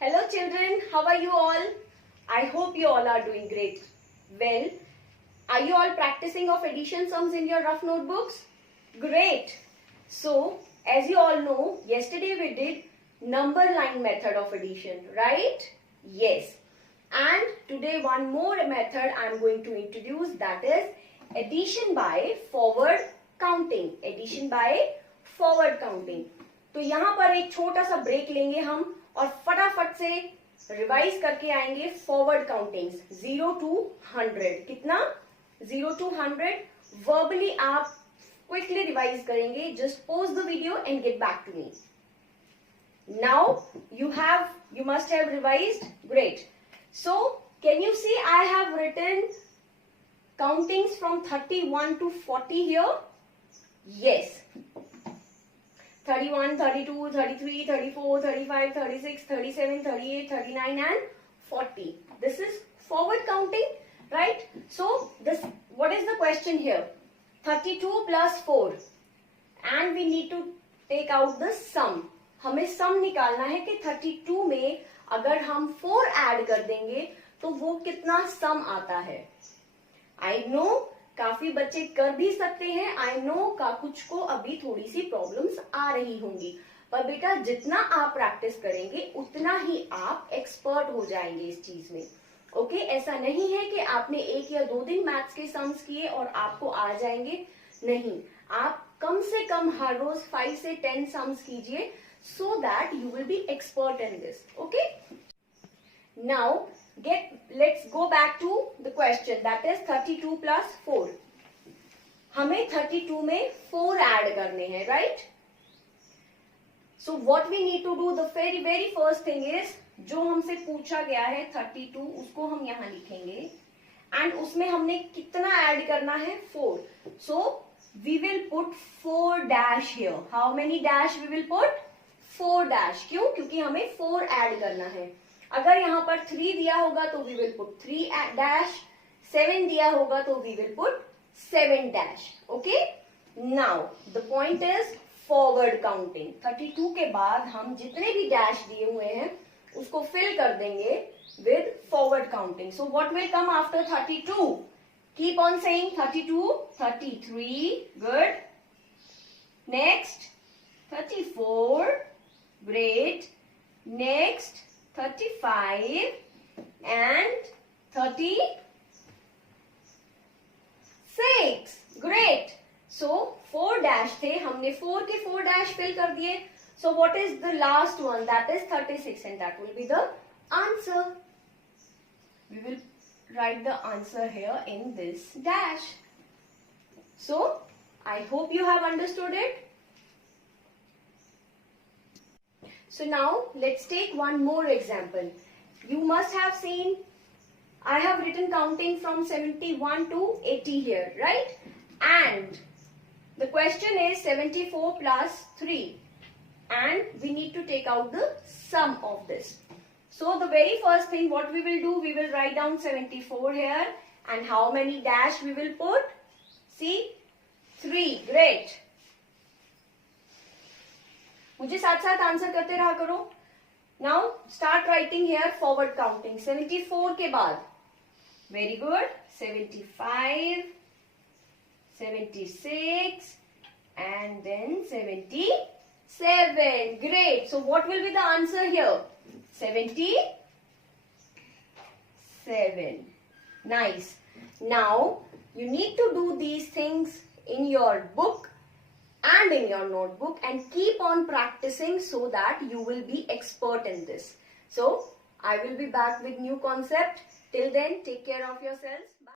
Hello children, how are you all? I hope you all are doing great. Well, are you all practicing of addition sums in your rough notebooks? Great. So, as you all know, yesterday we did number line method of addition, right? Yes. And today one more method I am going to introduce, that is addition by forward counting. Addition by forward counting. तो यहाँ पर एक छोटा सा break लेंगे हम और फटाफट से रिवाइज करके आएंगे फॉरवर्ड काउंटिंग्स 0 to 100. कितना? 0 to 100 वर्बली आप क्विकली रिवाइज करेंगे. Just pause the video and get back to me. Now you must have revised. Great. So can you see I have written countings from 31 to 40 here? Yes. 31, 32, 33, 34, 35, 36, 37, 38, 39 and 40. This is forward counting, right? So what is the question here? 32 plus 4 and we need to take out the sum. हमें sum निकालना है कि 32 में अगर हम 4 add कर देंगे तो वो कितना sum आता है. I know काफी बच्चे कर भी सकते हैं. आई नो का कुछ को अभी थोड़ी सी प्रॉब्लम्स आ रही होंगी, पर बेटा जितना आप प्रैक्टिस करेंगे उतना ही आप एक्सपर्ट हो जाएंगे इस चीज में. ओके ऐसा नहीं है कि आपने 1 या 2 दिन मैथ्स के सम्स किए और आपको आ जाएंगे. नहीं, आप कम से कम हर रोज 5 से 10 सम्स कीजिए so that you will be expert in this. Okay now let's go back to the question, that is 32 plus 4. हमें 32 में 4 ऐड करने हैं, right? So what we need to do, the very first thing is, जो हमसे पूछा गया है 32 उसको हम यहाँ लिखेंगे and उसमें हमने कितना ऐड करना है? 4. So we will put 4 dash here. How many dash we will put? 4 dash. क्यों? क्योंकि हमें 4 ऐड करना है. अगर यहाँ पर 3 दिया होगा तो वी विल पुट 3 डैश. 7 दिया होगा तो we will put 7 dash. Okay now the point is forward counting. 32 के बाद हम जितने भी डैश दिए हुए हैं उसको फिल कर देंगे with forward counting. So what will come after 32? Keep on saying 32, 33, good. Next 34, great. Next 35 and 36. Great. So 4 dash थे, हमने 4 के 4 dash fill कर दिए. So what is the last one? That is 36 and that will be the answer. We will write the answer here in this dash. So I hope you have understood it. So now let's take one more example. You must have seen I have written counting from 71 to 80 here, right? And the question is 74 plus 3 and we need to take out the sum of this. So the very first thing what we will do, we will write down 74 here and how many dash we will put? See, 3. Great. मुझे साथ साथ answer करते रहा करो. Now start writing here forward counting. 74 के बाद very good 75, 76 and then 77. Great. So what will be the answer here? 77. Nice. Now you need to do these things in your book and in your notebook and keep on practicing so that you will be expert in this. So I will be back with new concept. Till then, take care of yourselves. Bye.